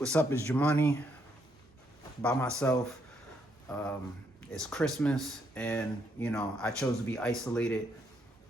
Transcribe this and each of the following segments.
What's up? It's Jumanne by myself. It's Christmas, and I chose to be isolated,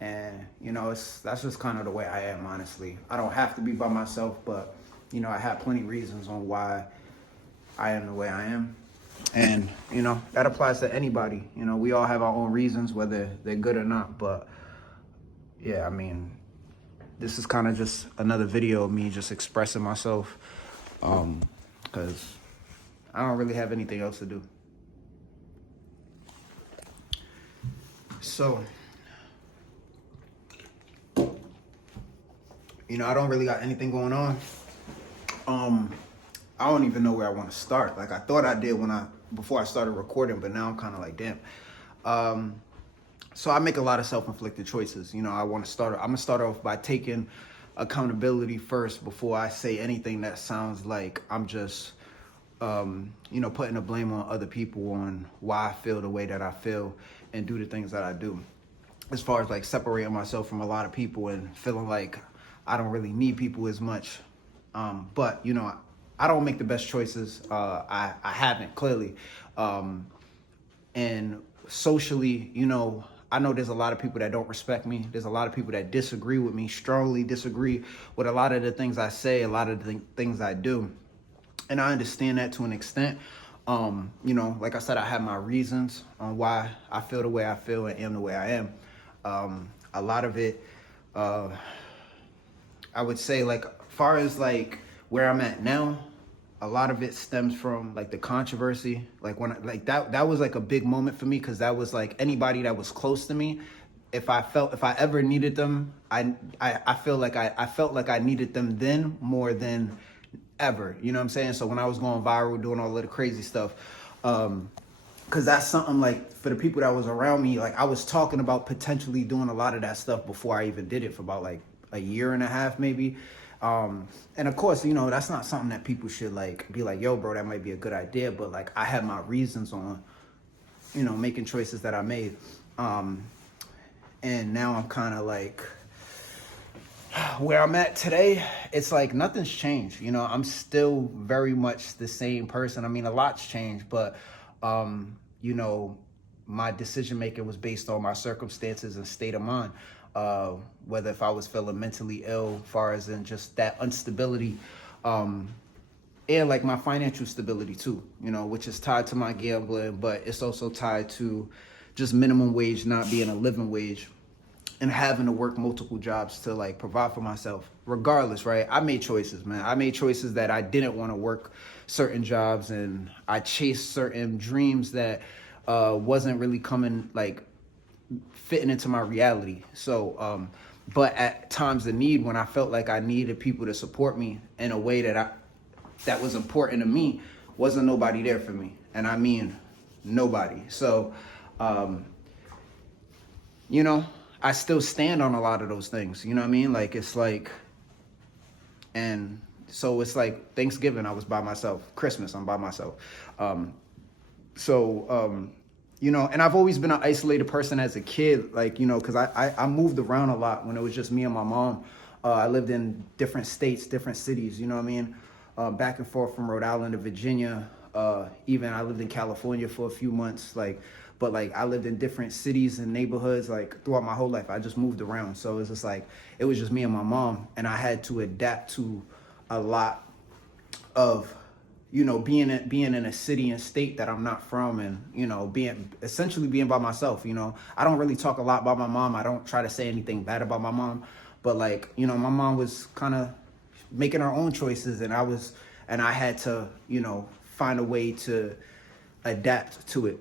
and that's just kind of the way I am. Honestly, I don't have to be by myself, but I have plenty of reasons on why I am the way I am, and that applies to anybody. We all have our own reasons, whether they're good or not. But yeah, I mean, this is kind of just another video of me just expressing myself. Because I don't really have anything else to do. So, I don't really got anything going on. I don't even know where I want to start. Like, I thought I did before I started recording, but now I'm kind of like, damn. So I make a lot of self-inflicted choices. I'm gonna start off by taking accountability first before I say anything that sounds like I'm just, putting the blame on other people on why I feel the way that I feel and do the things that I do. As far as like separating myself from a lot of people and feeling like I don't really need people as much. But I don't make the best choices. I haven't, clearly. And socially, I know there's a lot of people that don't respect me. There's a lot of people that disagree with me, strongly disagree with a lot of the things I say, a lot of the things I do. And I understand that to an extent. Like I said, I have my reasons on why I feel the way I feel and am the way I am. A lot of it, I would say, like, far as like where I'm at now, a lot of it stems from like the controversy. Like that was like a big moment for me, because that was like anybody that was close to me. If I ever needed them, I felt like I needed them then more than ever. You know what I'm saying? So when I was going viral, doing all of the crazy stuff, because that's something like for the people that was around me, like I was talking about potentially doing a lot of that stuff before I even did it for about like a year and a half, maybe. And of course, that's not something that people should like be like, yo, bro, that might be a good idea. But like, I have my reasons on, making choices that I made. And now I'm kind of like where I'm at today. It's like nothing's changed. I'm still very much the same person. I mean, a lot's changed, but, my decision making was based on my circumstances and state of mind. Whether if I was feeling mentally ill, far as in just that instability, and like my financial stability too, which is tied to my gambling, but it's also tied to just minimum wage not being a living wage and having to work multiple jobs to like provide for myself. Regardless, right? I made choices, man. I made choices that I didn't want to work certain jobs, and I chased certain dreams that wasn't really fitting into my reality. So, but at times of need, when I felt like I needed people to support me in a way that was important to me, wasn't nobody there for me. And I mean, nobody. So, I still stand on a lot of those things. You know what I mean? Like, it's like, and so it's like Thanksgiving, I was by myself. Christmas, I'm by myself. And I've always been an isolated person as a kid, like, because I moved around a lot when it was just me and my mom. I lived in different states, different cities, you know what I mean? Back and forth from Rhode Island to Virginia. Even I lived in California for a few months, but I lived in different cities and neighborhoods, like, throughout my whole life. I just moved around. So it's just like, it was just me and my mom, and I had to adapt to a lot of, being in a city and state that I'm not from, and, essentially being by myself. I don't really talk a lot about my mom. I don't try to say anything bad about my mom, but like, my mom was kind of making her own choices, and I had to, find a way to adapt to it,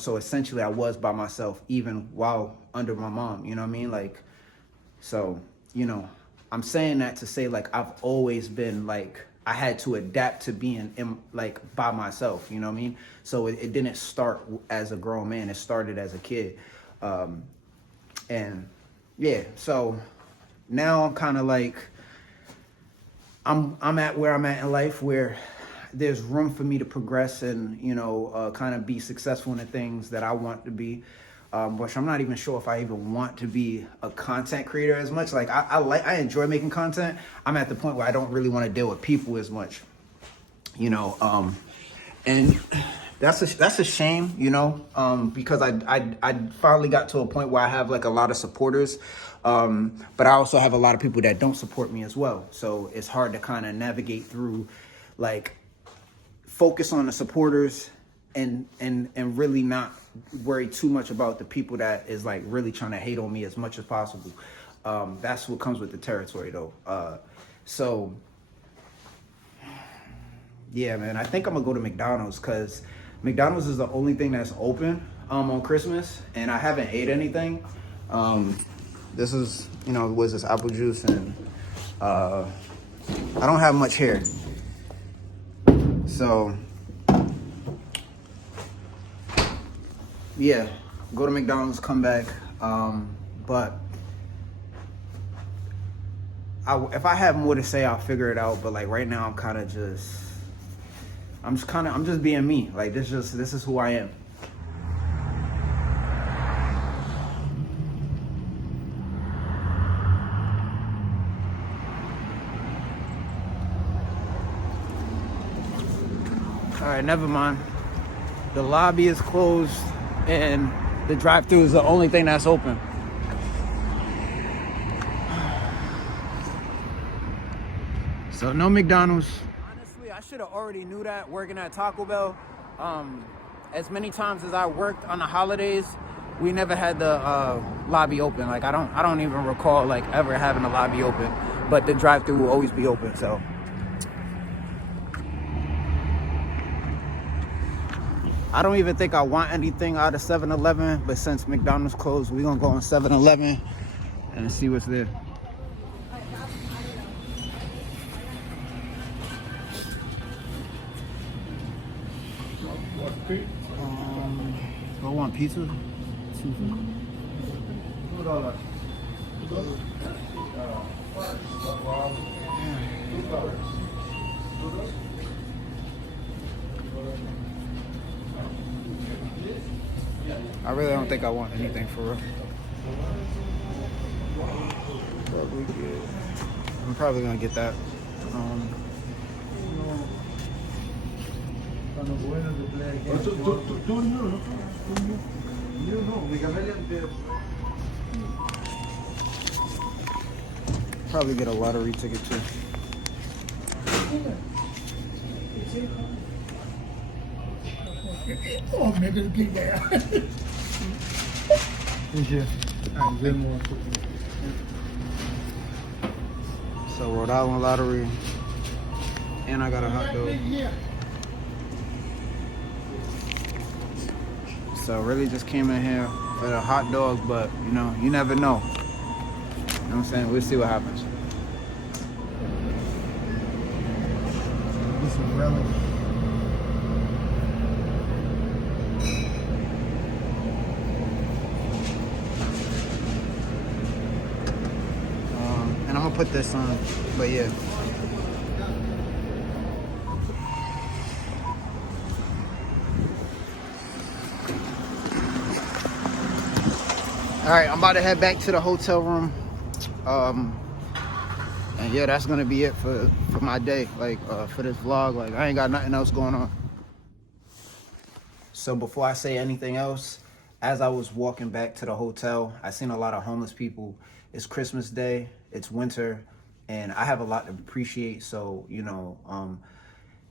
so essentially I was by myself even while under my mom, you know what I mean? Like, so, I'm saying that to say, like, I've always been like, I had to adapt to being by myself, you know what I mean? So it didn't start as a grown man, it started as a kid. And yeah, so now I'm kind of like, I'm at where I'm at in life, where there's room for me to progress and, kind of be successful in the things that I want to be. Which I'm not even sure if I even want to be a content creator as much. Like, I enjoy making content. I'm at the point where I don't really want to deal with people as much. you know, and that's a shame, you know, because I finally got to a point where I have like a lot of supporters, but I also have a lot of people that don't support me as well. So it's hard to kind of navigate through, like, focus on the supporters and really not worry too much about the people that is like really trying to hate on me as much as possible. That's what comes with the territory, though. So yeah, man, I think I'm gonna go to McDonald's because McDonald's is the only thing that's open on Christmas, and I haven't ate anything. This is, you know, was this apple juice, and I don't have much hair, so yeah, go to McDonald's, come back. But if I have more to say, I'll figure it out. But like right now, I'm just being me. Like this is who I am. All right, never mind. The lobby is closed and the drive-thru is the only thing that's open. So no McDonald's. Honestly, I should have already knew that working at Taco Bell. As many times as I worked on the holidays, we never had the lobby open. Like I don't even recall like ever having the lobby open, but the drive-thru will always be open. So I don't even think I want anything out of 7-Eleven, but since McDonald's closed, we're gonna go on 7-Eleven and see what's there. Do I want pizza? $2. I really don't think I want anything for real. I'm probably gonna get that. Probably get a lottery ticket too. Oh, nigga, get that. So Rhode Island lottery, and I got a hot dog. So really just came in here for the hot dog, but you know, you never know. You know what I'm saying? We'll see what happens. This is relish. And I'm gonna put this on, but yeah. All right, I'm about to head back to the hotel room. And yeah, that's gonna be it for my day, like for this vlog. Like I ain't got nothing else going on. So before I say anything else, as I was walking back to the hotel, I seen a lot of homeless people. It's Christmas Day, it's winter, and I have a lot to appreciate. So, you know,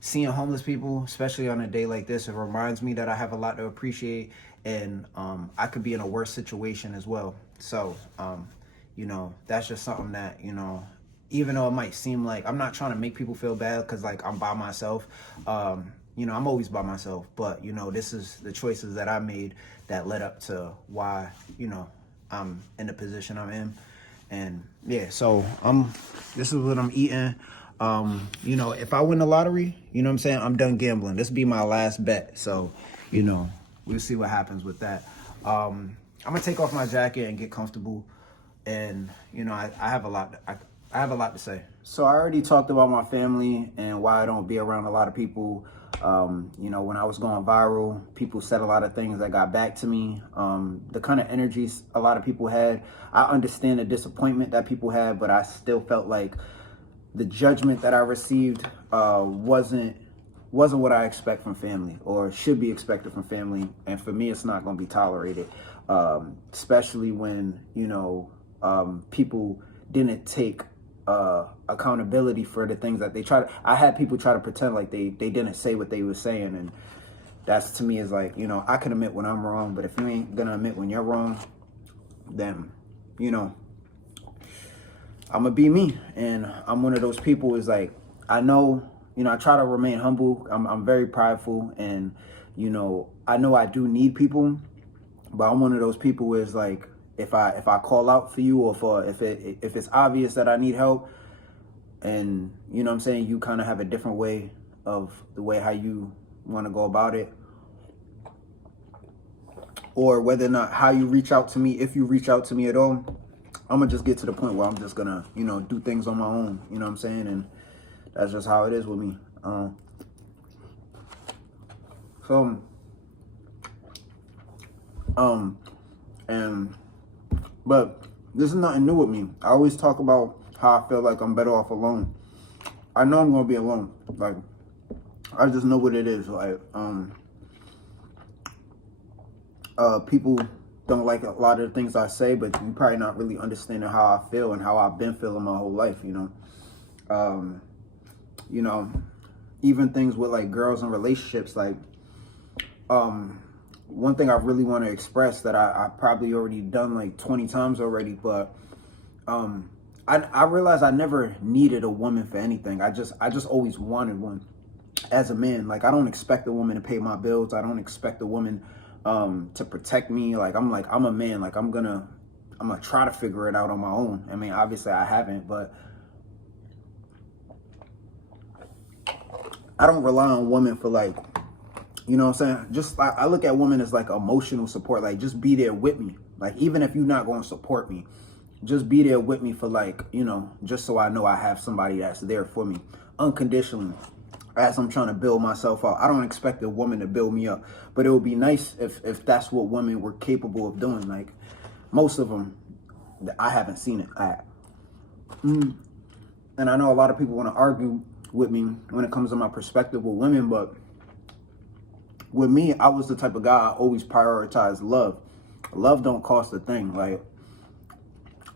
seeing homeless people, especially on a day like this, it reminds me that I have a lot to appreciate, and I could be in a worse situation as well. So, you know, that's just something that, you know, even though it might seem like I'm not trying to make people feel bad because like I'm by myself, you know, I'm always by myself, but you know, this is the choices that I made that led up to why, you know, I'm in the position I'm in. And yeah, so this is what I'm eating. You know, if I win the lottery, you know what I'm saying, I'm done gambling. This be my last bet. So, you know, we'll see what happens with that. I'm gonna take off my jacket and get comfortable. And you know, I have a lot I have a lot to say. So I already talked about my family and why I don't be around a lot of people. You know, when I was going viral, people said a lot of things that got back to me. The kind of energies a lot of people had, I understand the disappointment that people had, but I still felt like the judgment that I received wasn't wasn't what I expect from family or should be expected from family. And for me, it's not going to be tolerated, especially when, people didn't take accountability for the things that they try to. I had people try to pretend like they didn't say what they were saying. And that's, to me, is like, I can admit when I'm wrong, but if you ain't going to admit when you're wrong, then, I'm going to be me. And I'm one of those people is like, I know, I try to remain humble. I'm very prideful, and, I know I do need people, but I'm one of those people where it's like, if I call out for you, or if it's obvious that I need help, and, what I'm saying, you kind of have a different way of the way how you want to go about it, or whether or not how you reach out to me, if you reach out to me at all, I'm gonna just get to the point where I'm just gonna, do things on my own, what I'm saying? And that's just how it is with me. But this is nothing new with me. I always talk about how I feel like I'm better off alone. I know I'm gonna be alone. Like, I just know what it is. Like, people don't like a lot of the things I say, but you probably not really understanding how I feel and how I've been feeling my whole life, even things with like girls and relationships, like, one thing I really want to express that I probably already done like 20 times already, but I realized I never needed a woman for anything. I just always wanted one as a man. Like, I don't expect a woman to pay my bills. I don't expect a woman to protect me. Like, I'm a man. Like, I'm gonna try to figure it out on my own. I mean, obviously I haven't, but I don't rely on women for, like, what I'm saying? Just, I look at women as like emotional support. Like, just be there with me. Like, even if you're not going to support me, just be there with me for, like, just so I know I have somebody that's there for me unconditionally as I'm trying to build myself up. I don't expect a woman to build me up, but it would be nice if that's what women were capable of doing. Like, most of them, I haven't seen it. And I know a lot of people want to argue with me when it comes to my perspective with women, but with me, I was the type of guy, I always prioritize love. Love don't cost a thing. Like,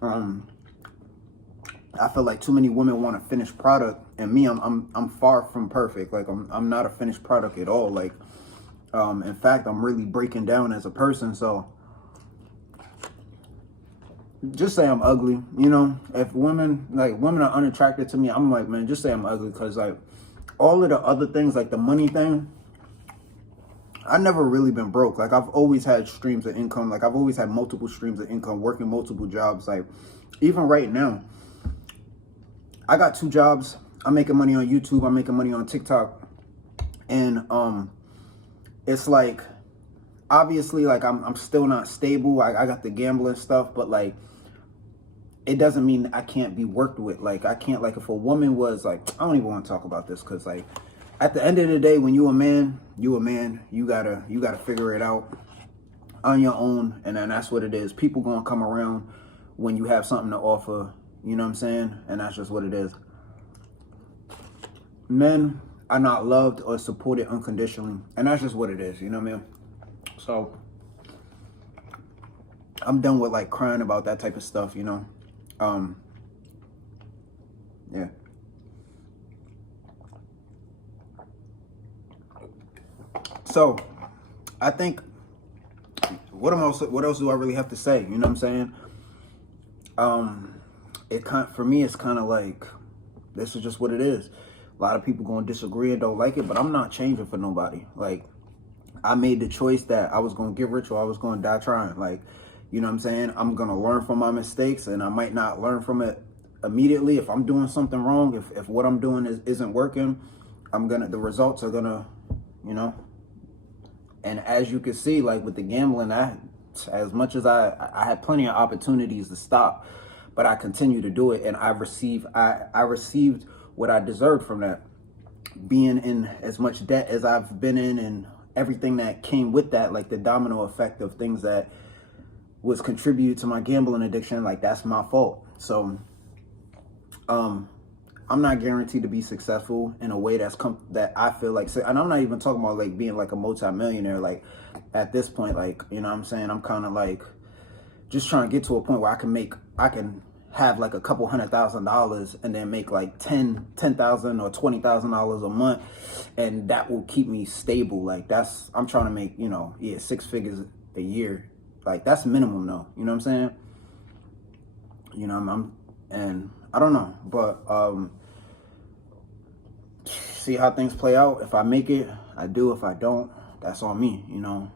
I feel like too many women want a finished product, and me, I'm far from perfect. Like, I'm not a finished product at all. Like, in fact, I'm really breaking down as a person. So just say I'm ugly. If women are unattracted to me, I'm like, man, just say I'm ugly, because like all of the other things, like the money thing, I never really been broke. Like, I've always had streams of income. Like, I've always had multiple streams of income, working multiple jobs. Like, even right now, I got 2 jobs. I'm making money on YouTube. I'm making money on TikTok. And it's like, obviously, like, I'm still not stable. I got the gambling stuff, but like, it doesn't mean I can't be worked with. Like, I can't, like, if a woman was like, I don't even want to talk about this, because like, at the end of the day, when you a man, you gotta figure it out on your own. And then that's what it is. People gonna come around when you have something to offer, you know what I'm saying? And that's just what it is. Men are not loved or supported unconditionally, and that's just what it is, you know what I mean? So I'm done with like crying about that type of stuff, yeah. So I think, what else do I really have to say? You know what I'm saying? For me, it's kind of like, this is just what it is. A lot of people gonna disagree and don't like it, but I'm not changing for nobody. Like, I made the choice that I was gonna get rich or I was gonna die trying. Like, you know what I'm saying? I'm gonna learn from my mistakes, and I might not learn from it immediately. If I'm doing something wrong, if what I'm doing isn't working, the results are gonna, and as you can see, like with the gambling, as much as I had plenty of opportunities to stop, but I continue to do it, and I received what I deserved from that. Being in as much debt as I've been in, and everything that came with that, like the domino effect of things that was contributed to my gambling addiction, like, that's my fault. So I'm not guaranteed to be successful in a way that I feel like, and I'm not even talking about like being like a multimillionaire. Like at this point, like, you know what I'm saying? I'm kind of like just trying to get to a point where I can have like a couple $100,000 and then make like $10,000 or $20,000 a month. And that will keep me stable. Like I'm trying to make, you know, 6 figures a year. Like that's minimum though. You know what I'm saying? You know, and I don't know, but see how things play out. If I make it, I do. If I don't, that's on me, you know.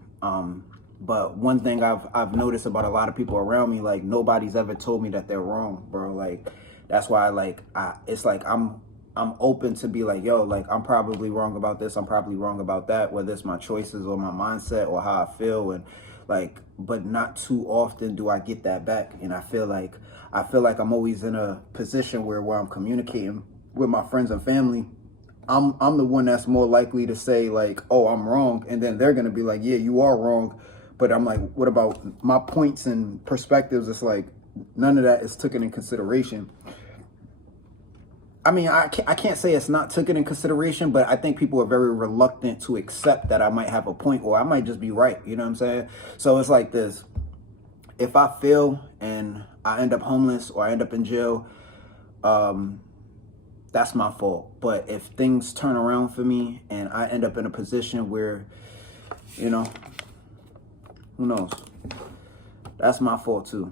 But one thing I've noticed about a lot of people around me, like nobody's ever told me that they're wrong, bro. Like that's why it's like I'm open to be like, yo, like I'm probably wrong about this, I'm probably wrong about that, whether it's my choices or my mindset or how I feel, and like, but not too often do I get that back. And I feel like I'm always in a position where I'm communicating with my friends and family. I'm the one that's more likely to say like, oh, I'm wrong, and then they're gonna be like, yeah, you are wrong. But I'm like, what about my points and perspectives? It's like none of that is taken in consideration. I mean, I can't say it's not taken in consideration, but I think people are very reluctant to accept that I might have a point or I might just be right. You know what I'm saying? So it's like this. If I fail and I end up homeless or I end up in jail, that's my fault. But if things turn around for me and I end up in a position where, you know, who knows? That's my fault too.